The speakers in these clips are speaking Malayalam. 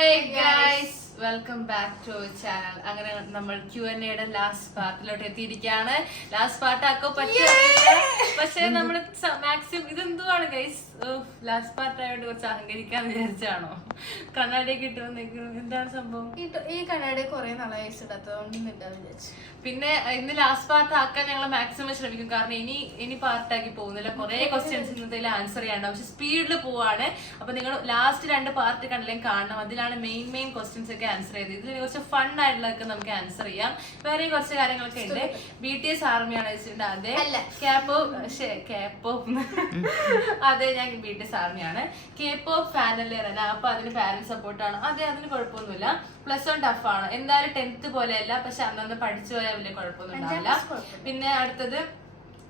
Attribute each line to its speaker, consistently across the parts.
Speaker 1: Hey guys welcome back to channel അങ്ങനെ നമ്മൾ ക്യു എൻ എയുടെ ലാസ്റ്റ് പാർട്ടിലോട്ട് എത്തിയിരിക്കുകയാണ്. ലാസ്റ്റ് പാർട്ട് ആക്കോ പറ്റില്ല പക്ഷെ നമ്മൾ മാക്സിമം ഇതെന്തുവാണ് ഗൈസ് ലാസ്റ്റ് പാർട്ട് ആയതുകൊണ്ട് കുറച്ച് അഹങ്കരിക്കാൻ വിചാരിച്ചാണോ? കണ്ണാടിയൊക്കെ ഇട്ട് എന്താണ് സംഭവം?
Speaker 2: ഈ കണ്ണാടി കുറെ ഇടാത്തതുകൊണ്ട് വിചാരിച്ചു.
Speaker 1: പിന്നെ ഇന്ന് ലാസ്റ്റ് പാർട്ട് ആക്കാൻ ഞങ്ങൾ മാക്സിമം ശ്രമിക്കും. കാരണം ഇനി ഇനി പാർട്ടാക്കി പോകുന്നില്ല. കുറെ ക്വസ്റ്റ്യൻസ് ഇന്നത്തെ ആൻസർ ചെയ്യാണ്ട് പക്ഷെ സ്പീഡിൽ പോവാണ്. അപ്പൊ നിങ്ങൾ ലാസ്റ്റ് രണ്ട് പാർട്ട് കണ്ടില്ലെങ്കിൽ കാണണം. അതിലാണ് മെയിൻ മെയിൻ ക്വസ്റ്റ്യൻസ് ഒക്കെ ആൻസർ ചെയ്തത് ഇതിൽ കുറച്ച് ഫൺ ആയിട്ടുള്ളതൊക്കെ നമുക്ക് ആൻസർ ചെയ്യാം. വേറെ കുറച്ച് കാര്യങ്ങളൊക്കെ ഉണ്ട്. ബി ടി എസ് ആർമിയാണ് വെച്ചിട്ടുണ്ട്. അതെ
Speaker 2: അല്ല.
Speaker 1: ക്യാപ്പോ അതെ ഞാൻ ബി ടി എസ് ആർമിയാണ് കേപ്പോ ഫാനല്ലേ റന? അപ്പൊ അതിന് പാരന്റ് സപ്പോർട്ടാണ് അതെ അതിന് കുഴപ്പമൊന്നുമില്ല. പ്ലസ് വൺ ടഫ് ആണ്. എന്തായാലും ടെൻത്ത് പോലെയല്ല. പക്ഷെ അന്നന്ന് പഠിച്ചു പോയാൽ വലിയ കുഴപ്പമൊന്നും ഉണ്ടാവില്ല. പിന്നെ അടുത്തത്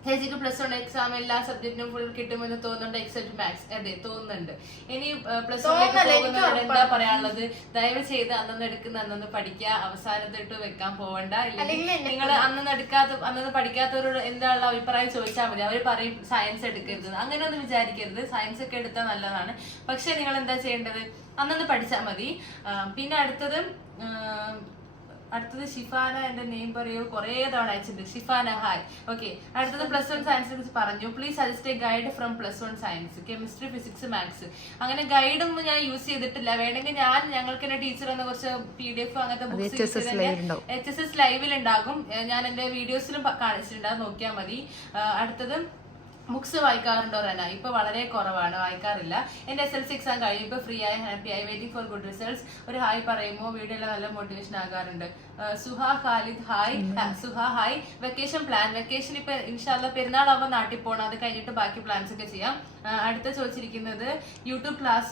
Speaker 1: ചേച്ചിക്ക് പ്ലസ് വൺ എക്സാം എല്ലാ സബ്ജക്റ്റിനും ഫുൾ കിട്ടുമെന്ന് തോന്നുന്നുണ്ട്. എക്സെപ്റ്റ് മാത്സ് അതെ തോന്നുന്നുണ്ട്. ഇനി പ്ലസ് വൺ എന്താ പറയാനുള്ളത്? ദയവ് ചെയ്ത് അന്നന്ന് എടുക്കുന്ന അന്നൊന്ന് പഠിക്കുക. അവസാനത്തിട്ട് വെക്കാൻ പോവണ്ട. നിങ്ങൾ അന്നന്ന് എടുക്കാത്ത അന്നന്ന് പഠിക്കാത്തവരോട് എന്താണുള്ള അഭിപ്രായം ചോദിച്ചാൽ മതി. അവർ പറയും സയൻസ് എടുക്കരുത്. അങ്ങനെ ഒന്നും വിചാരിക്കരുത്. സയൻസ് ഒക്കെ എടുത്താൽ നല്ലതാണ്. പക്ഷെ നിങ്ങൾ എന്താ ചെയ്യേണ്ടത്? അന്നൊന്ന് പഠിച്ചാൽ മതി. പിന്നെ അടുത്തത് അടുത്തത് ഷിഫാന എന്റെ നെയിം പറയൂ? കുറേ തവണ അയച്ചിട്ടുണ്ട്. ഷിഫാന ഹായ് ഓക്കെ അടുത്തത് പ്ലസ് വൺ സയൻസിനെ കുറിച്ച് പറഞ്ഞു. Please suggest a guide from plus one science chemistry physics maths അങ്ങനെ ഗൈഡൊന്നും ഞാൻ യൂസ് ചെയ്തിട്ടില്ല. വേണമെങ്കിൽ ഞാൻ ഞങ്ങൾക്ക് എന്റെ ടീച്ചർ എന്ന കുറച്ച് പി ഡി എഫ് അങ്ങനത്തെ ബുക്സ് എച്ച് എസ് എസ് ലൈവിൽ ഉണ്ടാകും ഞാൻ എന്റെ വീഡിയോസിലും കാണിച്ചിട്ടുണ്ട്. അത് നോക്കിയാൽ മതി. അടുത്തത് ബുക്സ് വായിക്കാറുണ്ടോ റന ഇപ്പൊ വളരെ കുറവാണ് വായിക്കാറില്ല. എന്റെ എസ് എൽ സി എക്സാം കഴിഞ്ഞു ഇപ്പൊ ഫ്രീ ആയി ഹാപ്പി ആയി വെയിറ്റിംഗ് ഫോർ ഗുഡ് റിസൾട്ട്സ് ഒരു ഹായ് പറയുമ്പോൾ വീഡിയോയിൽ നല്ല മോട്ടിവേഷൻ ആകാറുണ്ട്. Suha Khalid hi. Suha hi. Vacation plan. Vacation ഇപ്പൊ ഇൻഷാല്ല പെരുന്നാളാവുമ്പോൾ നാട്ടിൽ പോണം. അത് കഴിഞ്ഞിട്ട് ബാക്കി പ്ലാൻസ് ഒക്കെ ചെയ്യാം. അടുത്ത ചോദിച്ചിരിക്കുന്നത് യൂട്യൂബ് ക്ലാസ്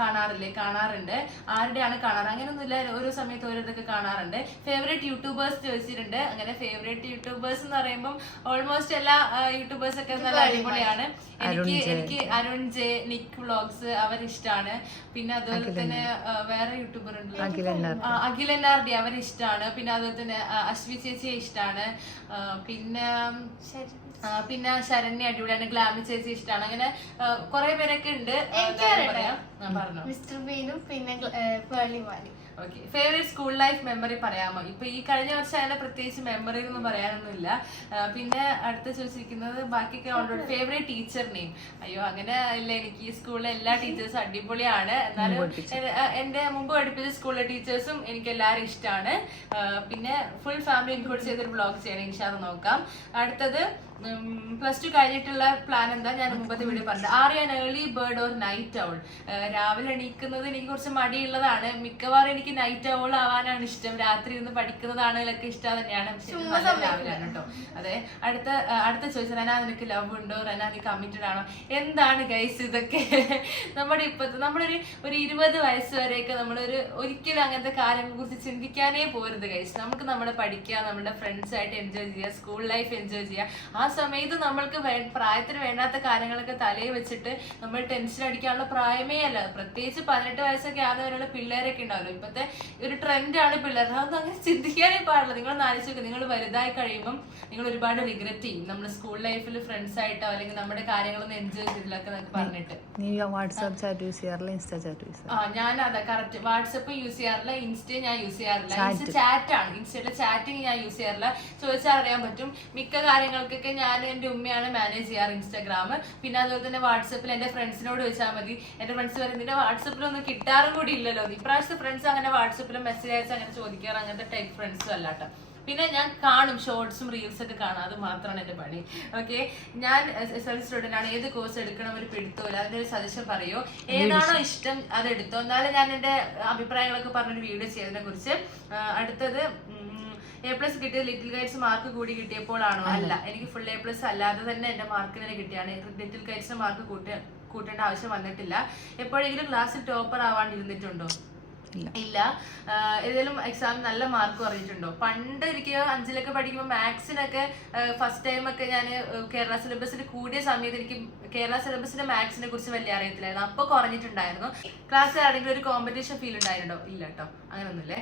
Speaker 1: കാണാറില്ലേ? കാണാറുണ്ട്. ആരുടെയാണ് കാണാറ്? അങ്ങനെയൊന്നുമില്ല ഓരോ സമയത്ത് ഓരോരുത്തൊക്കെ കാണാറുണ്ട്. ഫേവറേറ്റ് യൂട്യൂബേഴ്സ് ചോദിച്ചിട്ടുണ്ട്. അങ്ങനെ ഫേവറേറ്റ് യൂട്യൂബേഴ്സ് എന്ന് പറയുമ്പോൾ ഓൾമോസ്റ്റ് എല്ലാ യൂട്യൂബേഴ്സ് ഒക്കെ നല്ല അടിപൊളിയാണ്. എനിക്ക് എനിക്ക് അരുൺ ജെ നിക് വ്ളോഗ്സ് അവരിഷ്ടമാണ് പിന്നെ അതുപോലെ തന്നെ വേറെ യൂട്യൂബർ ഉണ്ടല്ലോ. ആ, അഖിലൻ ആർ ഡി അവരിഷ്ടാണ്. പിന്നെ അതുപോലെ തന്നെ അശ്വി ചേച്ചിയെ ഇഷ്ടമാണ് പിന്നെ പിന്നെ ശരണ്യ അടിപൊളിയാണ് ഗ്ലാമി ചേച്ചി ഇഷ്ടമാണ് അങ്ങനെ കുറെ പേരൊക്കെ ഉണ്ട്.
Speaker 2: മിസ്റ്റർ ബീനും പിന്നെ Pearle
Speaker 1: okay favourite school life memory പറയാമോ? ഇപ്പൊ ഈ കഴിഞ്ഞ വർഷം അതിന്റെ പ്രത്യേകിച്ച് മെമ്മറി ഒന്നും പറയാനൊന്നുമില്ല. പിന്നെ അടുത്ത ചോദിച്ചിരിക്കുന്നത് ബാക്കിയൊക്കെ ഓൾറെഡി ഫേവറേറ്റ് ടീച്ചർ നെയിം അയ്യോ അങ്ങനെ അല്ല എനിക്ക് ഈ സ്കൂളിലെ എല്ലാ ടീച്ചേഴ്സും അടിപൊളിയാണ്. എന്നാലും എന്റെ- മുമ്പ് പഠിപ്പിച്ച സ്കൂളിലെ ടീച്ചേഴ്സും എനിക്ക് എല്ലാവരും ഇഷ്ടമാണ് പിന്നെ ഫുൾ ഫാമിലി ഇൻക്ലൂഡ് ചെയ്തൊരു ബ്ലോഗ് ചെയ്യണം. ഇൻഷാ നോക്കാം. അടുത്തത് പ്ലസ് ടു കഴിഞ്ഞിട്ടുള്ള പ്ലാൻ എന്താ? ഞാൻ മുമ്പത്തെ വീഡിയോ പറഞ്ഞത്. ആറിയാൻ early bird or night owl രാവിലെ എണീക്കുന്നത് എനിക്ക് കുറച്ച് മടിയുള്ളതാണ്. മിക്കവാറും എനിക്ക് നൈറ്റ് ഔൾ ആവാനാണ് ഇഷ്ടം. രാത്രി ഇരുന്ന് പഠിക്കുന്നതാണെങ്കിലൊക്കെ ഇഷ്ടം. തന്നെയാണ് രാവിലെയാണ് കേട്ടോ അതെ അടുത്ത അടുത്ത ചോദിച്ചത് റന നിനക്ക് ലവ് ഉണ്ടോ? റന നീ കമ്മിറ്റഡ് ആണോ? എന്താണ് ഗൈസ് ഇതൊക്കെ? നമ്മുടെ ഇപ്പത്തെ നമ്മളൊരു ഒരു ഇരുപത് വയസ്സ് വരെയൊക്കെ നമ്മളൊരു ഒരിക്കലും അങ്ങനത്തെ കാര്യങ്ങളെ കുറിച്ച് ചിന്തിക്കാനേ പോരുത് ഗൈസ് നമുക്ക് നമ്മുടെ പഠിക്കുക നമ്മുടെ ഫ്രണ്ട്സ് ആയിട്ട് എൻജോയ് ചെയ്യുക സ്കൂൾ ലൈഫ് എൻജോയ് ചെയ്യുക. ആ സമയത്ത് നമ്മൾക്ക് പ്രായത്തിന് വേണ്ടാത്ത കാര്യങ്ങളൊക്കെ തലയിൽ വെച്ചിട്ട് നമ്മൾ ടെൻഷൻ അടിക്കാനുള്ള പ്രായമേ അല്ല. പ്രത്യേകിച്ച് പതിനെട്ട് വയസ്സൊക്കെ ആകുന്നവരുള്ള പിള്ളേരൊക്കെ ഉണ്ടാവില്ല? ഇപ്പത്തെ ഒരു ട്രെൻഡാണ് പിള്ളേർ അതൊന്നും അങ്ങനെ ചിന്തിക്കാനേ പാടില്ല. നിങ്ങൾ ആലോചിച്ച് നിങ്ങൾ വലുതായി കഴിയുമ്പം നിങ്ങൾ ഒരുപാട് റിഗ്രറ്റ് ചെയ്യും. നമ്മുടെ സ്കൂൾ ലൈഫിൽ ഫ്രണ്ട്സ് ആയിട്ടോ അല്ലെങ്കിൽ നമ്മുടെ കാര്യങ്ങളൊന്നും എൻജോയ് ചെയ്തില്ലൊക്കെ നമുക്ക് പറഞ്ഞിട്ട്.
Speaker 3: നീ വാട്സാപ്പ് ചാറ്റ് യൂസ് ചെയ്യാറില്ല? ഇൻസ്റ്റാ ചാറ്റ് യൂസ്
Speaker 1: ആ ഞാൻ അതാ കറക്റ്റ് വാട്സപ്പ് യൂസ് ചെയ്യാറില്ല. ഇൻസ്റ്റ ഞാൻ യൂസ് ചെയ്യാറില്ല. ഇൻസ്റ്റ ചാറ്റ് ആണ്. ഇൻസ്റ്റയിലെ ചാറ്റിംഗ് ഞാൻ യൂസ് ചെയ്യാറില്ല. ചോദിച്ചാൽ അറിയാൻ പറ്റും. മിക്ക കാര്യങ്ങൾക്കൊക്കെ ഞാൻ എന്റെ ഉമ്മയാണ് മാനേജ് ചെയ്യാറ് ഇൻസ്റ്റാഗ്രാം പിന്നെ അതുപോലെ തന്നെ വാട്സപ്പിൽ എന്റെ ഫ്രണ്ട്സിനോട് ചോദിച്ചാൽ മതി. എന്റെ ഫ്രണ്ട്സ് പറയും നിന്റെ വാട്സപ്പിലൊന്നും കിട്ടാറും കൂടി ഇല്ലല്ലോ. ഇപ്രാവശ്യത്തെ ഫ്രണ്ട്സ് അങ്ങനെ വാട്സപ്പിലും മെസ്സേജ് അയച്ച് അങ്ങനെ ചോദിക്കാറ് അങ്ങനത്തെ ടൈപ്പ് ഫ്രണ്ട്സും അല്ലാട്ടോ പിന്നെ ഞാൻ കാണും ഷോർട്സും റീൽസ് ഒക്കെ കാണും. അത് മാത്രമാണ് എന്റെ പണി. ഓക്കെ ഞാൻ എസ് എൽ സ്റ്റുഡന്റ് ആണ്. ഏത് കോഴ്സ് എടുക്കണം ഒരു പിടുത്തമില്ല അതിന്റെ ഒരു സജഷൻ പറയോ? ഏതാണോ ഇഷ്ടം അത് എടുത്തോ എന്നാലും ഞാൻ എന്റെ അഭിപ്രായങ്ങളൊക്കെ പറഞ്ഞൊരു വീഡിയോ ചെയ്തതിനെ കുറിച്ച് അടുത്തത് എ പ്ലസ് കിട്ടിയത് ലിറ്റിൽ ഗൈഡ്സ് മാർക്ക് കൂടി കിട്ടിയപ്പോഴാണോ? അല്ല. എനിക്ക് ഫുൾ എ പ്ലസ് അല്ലാതെ തന്നെ എന്റെ മാർക്ക് തന്നെ കിട്ടിയാണ്. ലിറ്റിൽ ഗൈഡ്സിന് മാർക്ക് കൂട്ട കൂട്ടേണ്ട ആവശ്യം വന്നിട്ടില്ല. എപ്പോഴെങ്കിലും ക്ലാസ്സിൽ ടോപ്പർ ആവാണ്ടിരുന്നിട്ടുണ്ടോ?
Speaker 3: ഇല്ല.
Speaker 1: ഏതെങ്കിലും എക്സാം നല്ല മാർക്ക് കുറഞ്ഞിട്ടുണ്ടോ പണ്ട് എനിക്ക് അഞ്ചിലൊക്കെ പഠിക്കുമ്പോൾ മാത്സിനൊക്കെ ഫസ്റ്റ് ടൈം ഒക്കെ ഞാൻ കേരള സിലബസിൽ കൂടിയ സമയത്ത് എനിക്ക് കേരള സിലബസിന്റെ മാത്സിനെ കുറിച്ച് വലിയ അറിയത്തില്ലായിരുന്നു. അപ്പൊ കുറഞ്ഞിട്ടുണ്ടായിരുന്നു. ക്ലാസ്സിൽ ആരെങ്കിലും ഒരു കോമ്പറ്റീഷൻ ഫീൽ ഉണ്ടായിരുന്നോ ഇല്ല കേട്ടോ അങ്ങനൊന്നുമില്ലേ?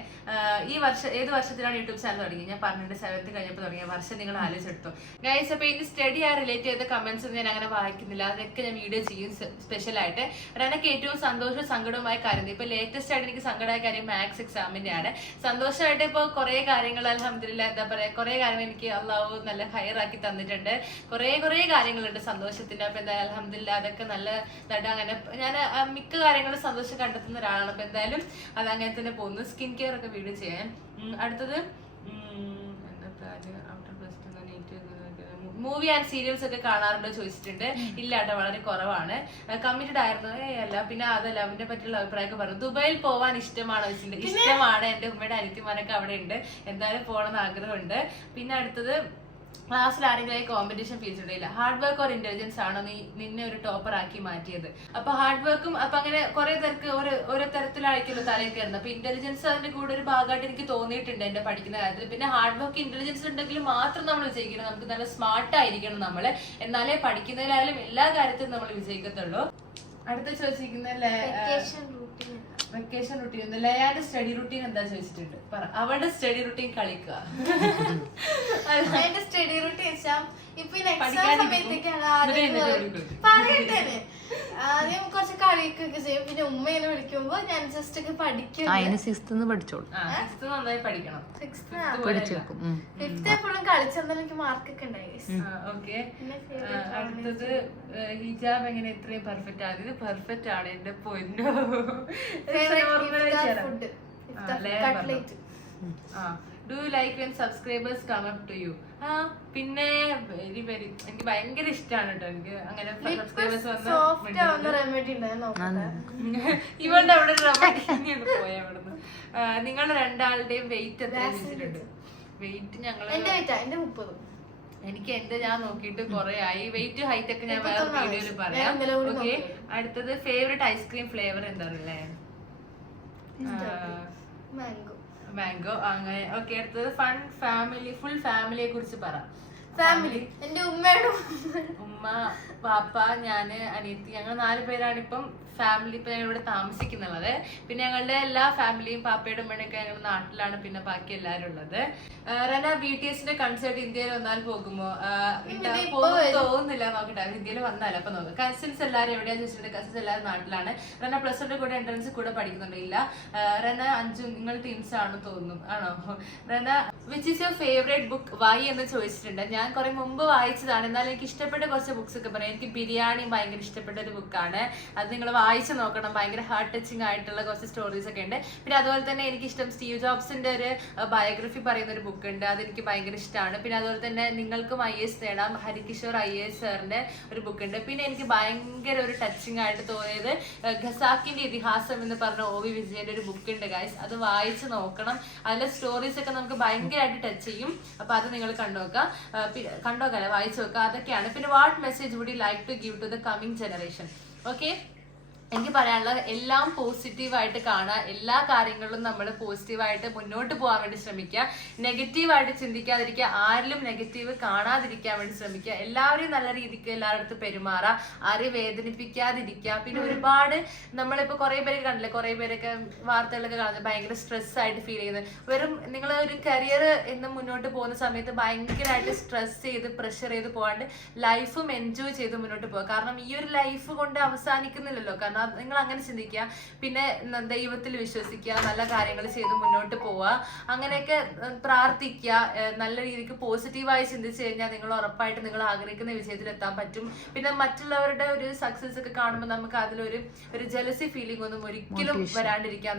Speaker 1: ഈ വർഷം ഏത് വർഷത്തിലാണ് യൂട്യൂബ് ചാനൽ തുടങ്ങി ഞാൻ പറഞ്ഞിട്ട് സെവൻത്ത് കഴിഞ്ഞപ്പോൾ തുടങ്ങിയ വർഷം നിങ്ങൾ ആലോചിച്ചെടുത്തു. ഗൈസ് അപ്പൊ ഇനി സ്റ്റഡി ആ റിലേറ്റ് ചെയ്ത കമന്റ്സ് ഞാൻ അങ്ങനെ വായിക്കുന്നില്ല. അതൊക്കെ ഞാൻ വീഡിയോ ചെയ്യും സ്പെഷ്യലായിട്ട് റനക്ക് ഏറ്റവും സന്തോഷവും സങ്കടവുമായ കാര്യം. ഇപ്പൊ ലേറ്റസ്റ്റ് ആയിട്ട് എനിക്ക് സങ്കടമായ കാര്യം മാത്സ് എക്സാമിന്റെ ആണ് സന്തോഷമായിട്ട് ഇപ്പൊ കുറേ കാര്യങ്ങൾ അലഹമില്ല എന്താ പറയാ കുറേ കാര്യങ്ങൾ എനിക്ക് അള്ളാഹു നല്ല ഹയറാക്കി തന്നിട്ടുണ്ട്. കുറേ കുറേ കാര്യങ്ങളുണ്ട് സന്തോഷത്തിന്റെ അപ്പൊ എന്തായാലും അലഹമില്ല അതൊക്കെ നല്ല ഇതായിട്ട് അങ്ങനെ. ഞാൻ മിക്ക കാര്യങ്ങളും സന്തോഷം കണ്ടെത്തുന്ന ഒരാളാണ്. അപ്പൊ എന്തായാലും അത് അങ്ങനെ തന്നെ പോകുന്നു. സ്കിൻ കെയർ ഒക്കെ വീഡിയോ ചെയ്യാൻ. അടുത്തത് മൂവി ആൻഡ് സീരിയൽസ് ഒക്കെ കാണാറുണ്ടോ ചോദിച്ചിട്ടുണ്ട്. ഇല്ല കേട്ടോ വളരെ കുറവാണ്. കമ്മിറ്റഡ് ആയിരുന്നു അല്ല. പിന്നെ അതല്ല അവന്റെ പറ്റിയുള്ള അഭിപ്രായമൊക്കെ പറഞ്ഞു. ദുബായിൽ പോവാൻ ഇഷ്ടമാണോ ചോദിച്ചിട്ടുണ്ട് ഇഷ്ടമാണ് എന്റെ ഉമ്മയുടെ അനിത്യമാനൊക്കെ അവിടെ ഉണ്ട് എന്തായാലും പോകണമെന്ന് ആഗ്രഹമുണ്ട്. പിന്നെ അടുത്തത് ക്ലാസ്സിൽ ആരെങ്കിലും കോമ്പറ്റീഷൻ ഫീൽസ് ഉണ്ടെങ്കില്ല ഹാർഡ് വർക്ക് ഓർ ഇന്റലിജൻസ് ആണോ നീ നിന്നെ ഒരു ടോപ്പർ ആക്കി മാറ്റിയത്? അപ്പൊ ഹാർഡ് വർക്കും അപ്പൊ അങ്ങനെ കുറെ തരക്ക് ഒരു ഓരോ തരത്തിലായിരിക്കുമല്ലോ തലയിൽ കയറുന്നത് അപ്പൊ ഇന്റലിജൻസ് അതിന്റെ കൂടെ ഒരു ഭാഗമായിട്ട് എനിക്ക് തോന്നിയിട്ടുണ്ട് എന്റെ പഠിക്കുന്ന കാര്യത്തിൽ. പിന്നെ ഹാർഡ് വർക്ക് ഇന്റലിജൻസ് ഉണ്ടെങ്കിൽ മാത്രം നമ്മൾ വിജയിക്കണം. നമുക്ക് നല്ല സ്മാർട്ട് ആയിരിക്കണം നമ്മൾ. എന്നാലേ പഠിക്കുന്നതിലായാലും എല്ലാ കാര്യത്തിലും നമ്മൾ വിജയിക്കത്തുള്ളൂ. അടുത്ത ചോദിച്ചിരിക്കുന്ന
Speaker 2: വെക്കേഷൻ റൂട്ടീൻ
Speaker 1: ലയാന്റെ സ്റ്റഡി റുട്ടീൻ എന്താ ചോദിച്ചിട്ടുണ്ട്? പറ. അവളുടെ സ്റ്റഡി റുട്ടീൻ കളിക്കുക.
Speaker 2: എന്റെ സ്റ്റഡി റുട്ടീൻ വെച്ചാൽ ഇപ്പൊ എക്സാം
Speaker 1: ഇവർ
Speaker 2: ആദ്യം പറയട്ടെ ആദ്യം കുറച്ച് കളിയൊക്കെ ചെയ്യും. പിന്നെ ഉമ്മ എന്നെ വിളിക്കുമ്പോ ഞാൻ ജസ്റ്റ് ഒക്കെ പഠിക്കും.
Speaker 3: അതിന് സിക്സ്ത് പഠിച്ചോളൂ.
Speaker 1: സിക്സ്ത് നന്നായി പഠിക്കണം.
Speaker 2: സിക്സ്ത്
Speaker 3: പഠിച്ചേക്കും
Speaker 2: ഫിഫ്ത് എപ്പോഴും കളിച്ചെന്നാലും എനിക്ക് മാർക്കൊക്കെ ഉണ്ടായി.
Speaker 1: ഓക്കെ അടുത്തത് ഹിജാബ് എങ്ങനെ ഇത്രയും പെർഫെക്റ്റ് ആണ്? ഇത് പെർഫെക്റ്റ് ആണ് എന്റെ പൊന്നോ.
Speaker 2: Iftar
Speaker 1: ആയിട്ട് ആ,
Speaker 2: Iftar
Speaker 1: you do like when subscribers come up to you ആ പിന്നെ വെരി വെരി എനിക്ക് ഭയങ്കര ഇഷ്ടമാണ് കേട്ടോ എനിക്ക് അങ്ങനെ സബ്സ്ക്രൈബേഴ്സ് വന്ന്. ഇവളുടെ അവിടെ റബ്ബിങ്ങിയാണ് പോയ അവിടുന്ന്. നിങ്ങൾ നിങ്ങളുടെ രണ്ടാളുടെയും വെയിറ്റ് എത്ര വെച്ചിട്ടുണ്ട്? വെയിറ്റ് ഞങ്ങൾ
Speaker 2: എന്റെ മുപ്പത്.
Speaker 1: എനിക്ക് എന്റെ ഞാൻ നോക്കിയിട്ട് കുറെ ആയി. വെയിറ്റ് ഹൈറ്റ് ഒക്കെ ഞാൻ വേറെ. വീഡിയോയിൽ പറയാം ഓക്കെ. അടുത്തത് ഫേവറേറ്റ് ഐസ്ക്രീം ഫ്ലേവർ എന്താണല്ലേ?
Speaker 2: മാംഗോ
Speaker 1: മാംഗോ അങ്ങനെ. ഓക്കെ അടുത്തത് ഫൺ ഫാമിലി ഫുൾ ഫാമിലിയെ കുറിച്ച് പറ.
Speaker 2: ഫാമിലി എന്റെ ഉമ്മയുടെ
Speaker 1: ഉമ്മ. പാപ്പ ഞാൻ അനിയത്തി ഞങ്ങൾ നാല് പേരാണ് ഇപ്പം ഫാമിലി ഇപ്പൊ ഞങ്ങൾ ഇവിടെ താമസിക്കുന്നുള്ളത് പിന്നെ ഞങ്ങളുടെ എല്ലാ ഫാമിലിയും പാപ്പയുടെ ഉമ്മയുടെയൊക്കെ ഞങ്ങൾ നാട്ടിലാണ് പിന്നെ ബാക്കി എല്ലാരും ഉള്ളത്. റന ബി ടി എസിന്റെ കൺസേർട്ട് ഇന്ത്യയിൽ വന്നാൽ പോകുമോ. തോന്നുന്നില്ല നോക്കട്ടെ ഇന്ത്യയിൽ വന്നാലോ? അപ്പൊ നോക്കാം. കസിൻസ് എല്ലാവരും എവിടെയാന്ന് ചോദിച്ചിട്ടുണ്ട് കസിൻസ് എല്ലാവരും നാട്ടിലാണ്. റന പ്ലസ് വണ്ണിന്റെ കൂടെ എൻട്രൻസ് കൂടെ പഠിക്കുന്നുണ്ടില്ല റന അഞ്ചു നിങ്ങൾ ടീംസ് ആണെന്ന് തോന്നുന്നു. ആണോ? Rana which is your favourite book why എന്ന് ചോദിച്ചിട്ടുണ്ട്. ഞാൻ കുറെ മുമ്പ് വായിച്ചതാണ്. എന്നാൽ എനിക്ക് ഇഷ്ടപ്പെട്ട കുറച്ച് ബുക്സ് ഒക്കെ പറയാം. എനിക്ക് ബിരിയാണി ഭയങ്കര ഇഷ്ടപ്പെട്ട ഒരു ബുക്കാണ് അത് നിങ്ങൾ വായിച്ചു നോക്കണം. ഭയങ്കര ഹാർട്ട് ടച്ചിങ് ആയിട്ടുള്ള കുറച്ച് സ്റ്റോറീസ് ഒക്കെ ഉണ്ട്. പിന്നെ അതുപോലെ തന്നെ എനിക്ക് ഇഷ്ടം സ്റ്റീവ് ജോബ്സിന്റെ ഒരു ബയോഗ്രഫി പറയുന്ന ഒരു ബുക്ക് ഉണ്ട്. അതെനിക്ക് ഭയങ്കര ഇഷ്ടമാണ് പിന്നെ അതുപോലെ തന്നെ നിങ്ങൾക്കും ഐ എസ് നേടാം ഹരികിഷോർ ഐ എസ് സാറിന്റെ ഒരു ബുക്ക് ഉണ്ട്. പിന്നെ എനിക്ക് ഭയങ്കര ഒരു ടച്ചിങ് ആയിട്ട് തോന്നിയത് ഖസാക്കിന്റെ ഇതിഹാസം എന്ന് പറഞ്ഞ ഒ വി വിജയന്റെ ഒരു ബുക്ക് ഉണ്ട് ഗായ്സ് അത് വായിച്ച് നോക്കണം. അതിലെ സ്റ്റോറീസ് ഒക്കെ നമുക്ക് ഭയങ്കരമായിട്ട് ടച്ച് ചെയ്യും. അപ്പൊ അത് നിങ്ങൾ കണ്ടുനോക്കാം ഏഹ്, പി- കണ്ടോക്കല്ല? വായിച്ചു നോക്കുക അതൊക്കെയാണ്. പിന്നെ what message would you like to give to the coming generation okay എനിക്ക് പറയാനുള്ളത് എല്ലാം പോസിറ്റീവായിട്ട് കാണുക. എല്ലാ കാര്യങ്ങളിലും നമ്മൾ പോസിറ്റീവായിട്ട് മുന്നോട്ട് പോകാൻ വേണ്ടി ശ്രമിക്കുക. നെഗറ്റീവായിട്ട് ചിന്തിക്കാതിരിക്കുക. ആരിലും നെഗറ്റീവ് കാണാതിരിക്കാൻ വേണ്ടി ശ്രമിക്കുക. എല്ലാവരെയും നല്ല രീതിക്ക് എല്ലാവരുടെ പെരുമാറുക. ആരെയും വേദനിപ്പിക്കാതിരിക്കുക. പിന്നെ ഒരുപാട് നമ്മളിപ്പോൾ കുറേ പേര് കണ്ടില്ലേ? കുറേ പേരൊക്കെ വാർത്തകളൊക്കെ കാണുന്നത് ഭയങ്കര സ്ട്രെസ് ആയിട്ട് ഫീൽ ചെയ്യുന്നത്. വെറും നിങ്ങൾ ഒരു കരിയർ എന്ന് മുന്നോട്ട് പോകുന്ന സമയത്ത് ഭയങ്കരമായിട്ട് സ്ട്രെസ് ചെയ്ത് പ്രഷർ ചെയ്ത് പോകാണ്ട് ലൈഫും എൻജോയ് ചെയ്ത് മുന്നോട്ട് പോകുക കാരണം ഈ ഒരു ലൈഫ് കൊണ്ട് അവസാനിക്കുന്നില്ലല്ലോ. കാരണം അത് നിങ്ങൾ അങ്ങനെ ചിന്തിക്കുക. പിന്നെ ദൈവത്തിൽ വിശ്വസിക്കുക നല്ല കാര്യങ്ങൾ ചെയ്ത് മുന്നോട്ട് പോവുക. അങ്ങനെയൊക്കെ പ്രാർത്ഥിക്കുക. നല്ല രീതിക്ക് പോസിറ്റീവായി ചിന്തിച്ചു കഴിഞ്ഞാൽ നിങ്ങൾ ഉറപ്പായിട്ട് നിങ്ങൾ ആഗ്രഹിക്കുന്ന വിജയത്തിൽ എത്താൻ പറ്റും. പിന്നെ മറ്റുള്ളവരുടെ ഒരു സക്സസ് ഒക്കെ കാണുമ്പോൾ നമുക്ക് അതിലൊരു ഒരു ജലസി ഫീലിംഗ് ഒന്നും ഒരിക്കലും വരാണ്ടിരിക്കാൻ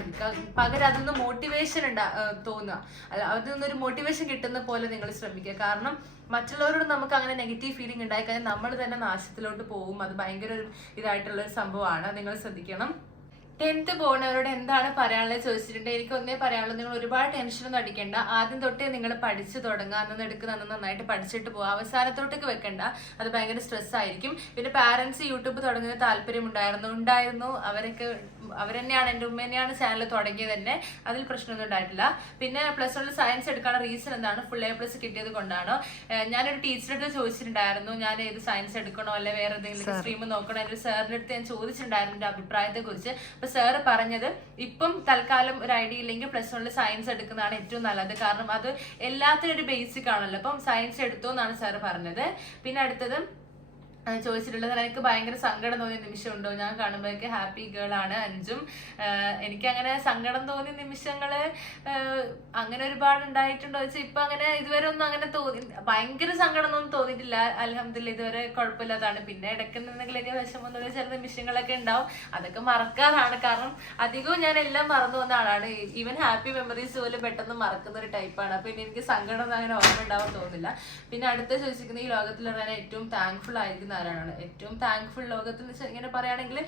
Speaker 1: പകരം അതിൽ മോട്ടിവേഷൻ ഉണ്ടാ തോന്നുക. അല്ല അതിൽ നിന്നൊരു മോട്ടിവേഷൻ കിട്ടുന്ന പോലെ നിങ്ങൾ ശ്രമിക്കുക. കാരണം മറ്റുള്ളവരോട് നമുക്ക് അങ്ങനെ നെഗറ്റീവ് ഫീലിംഗ് ഉണ്ടായി ഉണ്ടായിക്കഴിഞ്ഞാൽ നമ്മൾ തന്നെ നാശത്തിലോട്ട് പോകും. അത് ഭയങ്കര ഒരു ഇതായിട്ടുള്ള ഒരു സംഭവമാണ് നിങ്ങൾ ശ്രദ്ധിക്കണം. ടെൻത്ത് പോകുന്നവരോട് എന്താണ് പറയാനുള്ളത് ചോദിച്ചിട്ടുണ്ട്. എനിക്ക് ഒന്നേ പറയാനുള്ളൂ നിങ്ങൾ ഒരുപാട് ടെൻഷനൊന്നും അടിക്കേണ്ട. ആദ്യം തൊട്ടേ നിങ്ങൾ പഠിച്ചു തുടങ്ങുക അന്ന് എടുക്കുന്ന അന്ന് നന്നായിട്ട് പഠിച്ചിട്ട് പോകുക അവസാനത്തോട്ടേക്ക് വെക്കണ്ട. അത് ഭയങ്കര സ്ട്രെസ് ആയിരിക്കും. പിന്നെ പാരന്റ്സ് യൂട്യൂബ് തുടങ്ങുന്ന താല്പര്യം ഉണ്ടായിരുന്നു ഉണ്ടായിരുന്നു. അവരൊക്കെ അവരെന്നെയാണ് എന്റെ ഉമ്മ തന്നെയാണ് ചാനൽ തുടങ്ങിയത് തന്നെ. അതിൽ പ്രശ്നമൊന്നും ഉണ്ടായിട്ടില്ല. പിന്നെ പ്ലസ് വണ്ണിൽ സയൻസ് എടുക്കാനുള്ള റീസൺ എന്താണ്? ഫുൾ എ പ്ലസ് കിട്ടിയത് കൊണ്ടാണ്? ഞാനൊരു ടീച്ചറുടെ ചോദിച്ചിട്ടുണ്ടായിരുന്നു ഞാൻ ഏത് സയൻസ് എടുക്കണോ? അല്ലെ വേറെ എന്തെങ്കിലും സ്ട്രീം നോക്കണോ? എന്റെ സാറിന്റെ അടുത്ത് ഞാൻ ചോദിച്ചിട്ടുണ്ടായിരുന്നു എന്റെ അഭിപ്രായത്തെ കുറിച്ച് അപ്പൊ സാറ് പറഞ്ഞത് ഇപ്പം തൽക്കാലം ഒരു ഐഡിയ ഇല്ലെങ്കിൽ പ്ലസ് വണ്ണിൽ സയൻസ് എടുക്കുന്നതാണ് ഏറ്റവും നല്ലത്. കാരണം അത് എല്ലാത്തിനും ഒരു ബേസിക് ആണല്ലോ. അപ്പം സയൻസ് എടുത്തോ എന്നാണ് സാറ് പറഞ്ഞത്. പിന്നെ അടുത്തത് ചോദിച്ചിട്ടുള്ളത് എനിക്ക് ഭയങ്കര സങ്കടം തോന്നിയ നിമിഷമുണ്ടോ? ഞാൻ കാണുമ്പോഴേക്ക് ഹാപ്പി ഗേൾ ആണ് അഞ്ചും എനിക്ക് അങ്ങനെ സങ്കടം തോന്നിയ നിമിഷങ്ങൾ അങ്ങനെ ഒരുപാട് ഉണ്ടായിട്ടുണ്ടോ വെച്ചാൽ ഇപ്പൊ അങ്ങനെ ഇതുവരെ ഒന്നും അങ്ങനെ തോന്നി ഭയങ്കര സങ്കടം ഒന്നും തോന്നിയിട്ടില്ല. അലഹമില്ല ഇതുവരെ കുഴപ്പമില്ലാതാണ് പിന്നെ ഇടയ്ക്ക് നിന്നെങ്കിലൊക്കെ വിഷമം തോന്നിയ ചില നിമിഷങ്ങളൊക്കെ ഉണ്ടാവും. അതൊക്കെ മറക്കാറാണ്. കാരണം അധികവും ഞാൻ എല്ലാം മറന്നു വന്ന ആളാണ്. ഈവൻ ഹാപ്പി മെമ്മറീസ് പോലും പെട്ടെന്ന് മറക്കുന്ന ഒരു ടൈപ്പാണ് അപ്പൊ ഇനി എനിക്ക് സങ്കടം ഒന്നും അങ്ങനെ ഓർമ്മ ഉണ്ടാവാൻ തോന്നില്ല. പിന്നെ അടുത്ത ചോദിച്ചിരിക്കുന്ന ഈ ലോകത്തിൽ ഏറ്റവും താങ്ക്ഫുൾ ആയിരിക്കുന്ന ആരാണ് ഏറ്റവും താങ്ക്ഫുൾ ലോകത്തിൽ വെച്ചാൽ ഇങ്ങനെ പറയുകയാണെങ്കിൽ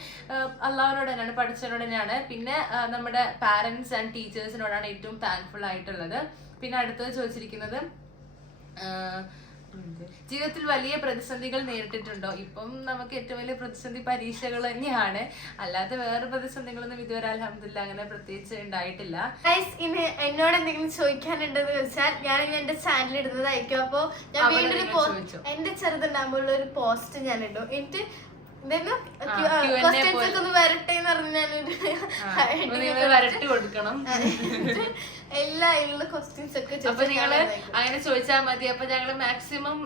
Speaker 1: അള്ളാഹുനോട് തന്നെയാണ് പഠിച്ചവരോട് തന്നെയാണ് പിന്നെ നമ്മുടെ പാരൻസ് ആൻഡ് ടീച്ചേഴ്സിനോടാണ് ഏറ്റവും താങ്ക്ഫുൾ ആയിട്ടുള്ളത് പിന്നെ അടുത്തത് ചോദിച്ചിരിക്കുന്നത്? ജീവിതത്തിൽ വലിയ പ്രതിസന്ധികൾ നേരിട്ടിട്ടുണ്ടോ? ഇപ്പം നമുക്ക് ഏറ്റവും വലിയ പ്രതിസന്ധി പരീക്ഷകൾ തന്നെയാണ്. അല്ലാതെ വേറെ പ്രതിസന്ധികളൊന്നും ഇതുവരെ അലഹമില്ല അങ്ങനെ പ്രത്യേകിച്ച് ഉണ്ടായിട്ടില്ല.
Speaker 2: ഇനി എന്നോട് എന്തെങ്കിലും ചോദിക്കാനുണ്ടെന്ന് വെച്ചാൽ ഞാൻ എന്റെ ചാനൽ ഇടുന്നതായിരിക്കും. അപ്പോ ഞാൻ വീണ്ടും എന്റെ ചെറുതുണ്ടാകുമ്പോൾ ഒരു പോസ്റ്റ് ഞാൻ ഇടും എന്നിട്ട്
Speaker 1: അപ്പൊ നിങ്ങൾ അങ്ങനെ ചോദിച്ചാൽ മതി. അപ്പൊ ഞങ്ങൾ മാക്സിമം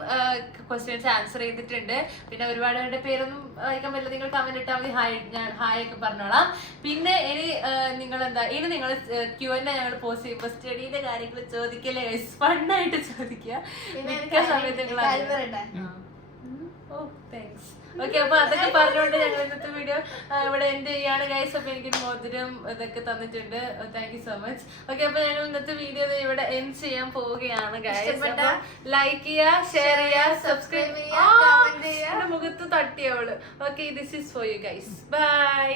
Speaker 1: ക്വസ്റ്റ്യൻസ് ആൻസർ ചെയ്തിട്ടുണ്ട്. പിന്നെ ഒരുപാട് പേരുടെ പേരൊന്നും വായിക്കാൻ പറ്റില്ല. നിങ്ങൾ കമന്റ് ഇട്ടാൽ മതി. ഹായ് ഞാൻ ഹായ് ഒക്കെ പറഞ്ഞോളാം. പിന്നെ ഇനി നിങ്ങൾ എന്താ ഇനി നിങ്ങൾ ക്യു എൻ ഞങ്ങൾ പോസ്റ്റ് ചെയ്യുമ്പോൾ സ്റ്റഡിയുടെ കാര്യങ്ങൾ ചോദിക്കല്ലേ ഫണ്ണായിട്ട് ചോദിക്കുക മിക്ക സമയത്ത് നിങ്ങൾ താങ്ക്സ് ഓക്കെ അപ്പൊ അതൊക്കെ പറഞ്ഞുകൊണ്ട് ഞങ്ങൾ ഇന്നത്തെ വീഡിയോ ഇവിടെ എൻഡ് ചെയ്യാണ് ഗൈസ് അപ്പൊ എനിക്ക് മോതിരം ഇതൊക്കെ തന്നിട്ടുണ്ട്. Thank you so much okay അപ്പൊ ഞങ്ങൾ ഇന്നത്തെ വീഡിയോ ഇവിടെ എൻഡ് ചെയ്യാൻ പോവുകയാണ് ഗൈസ് ലൈക്ക് ചെയ്യുക ഷെയർ ചെയ്യുക സബ്സ്ക്രൈബ്
Speaker 2: ചെയ്യാ ചെയ്യുക.
Speaker 1: മുഖത്ത് തട്ടിയവൾ okay this is for you guys bye